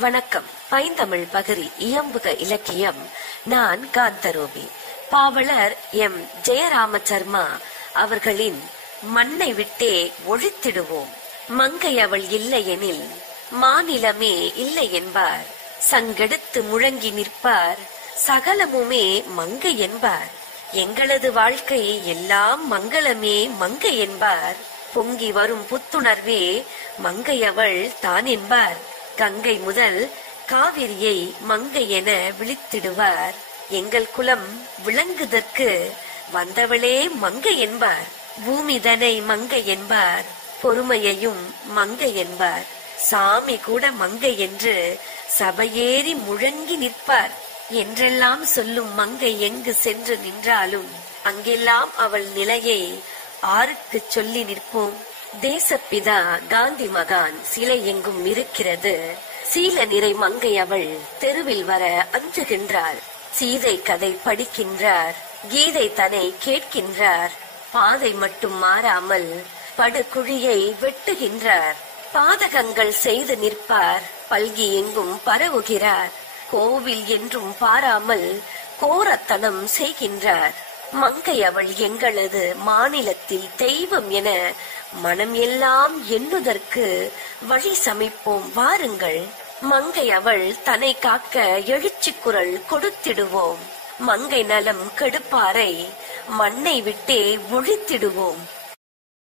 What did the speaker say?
வணக்கம். பைந்தமிழ் பகரி இயம்புக இலக்கியம். நான் காந்தரூபி. பாவலர் எம் ஜெயராமசர்மா அவர்களின் மண்ணை விட்டே ஒழித்திடுவோம். மங்கை அவள் இல்லையெனில் மாநிலமே இல்லை என்பார். சங்கெடுத்து முழங்கி நிற்பார், சகலமுமே மங்கை என்பார். எங்களது வாழ்க்கை எல்லாம் மங்களமே மங்கை என்பார். பொங்கி வரும் புத்துணர்வே மங்கை அவள் தான் என்பார். கங்கை முதல் காவிரியை மங்கை என விழித்திடுவார். எங்கள் குலம் விளங்குதற்கு வந்தவளே மங்கை என்பார். பூமிதனை மங்கை என்பார், பொறுமையையும் மங்கை என்பார். சாமி கூட மங்கை என்று சபையேறி முழங்கி நிற்பார். என்றெல்லாம் சொல்லும் மங்கை எங்கு சென்று நின்றாலும் அங்கெல்லாம் அவள் நிலையை ஆருக்கு சொல்லி நிற்போம். தேசப்பிதா காந்தி மகான் சிலை எங்கும் இருக்கிறது. சீல நிறை மங்கை அவள் தெருவில் வர அஞ்சுகின்றார். சீதை கதை படிக்கின்றார், கீதை தன்னை கேட்கின்றார். பாதை மட்டும் மாறாமல் படுகுழியை வெட்டுகின்றார். பாதகங்கள் செய்து நிற்பார், பல்கி எங்கும் பரவுகிறார். கோவில் என்றும் பாராமல் கோரத்தனம் செய்கின்றார். மங்கை அவள் எங்களது மாநிலத்தில் தெய்வம் என மனம் எல்லாம் எண்ணுதற்கு வழி சமைப்போம் வாருங்கள். மங்கை அவள் தன்னை காக்க எழுச்சி குரல் கொடுத்திடுவோம். மங்கை நலம் கெடுப்பாரை மண்ணை விட்டே ஒழித்திடுவோம்.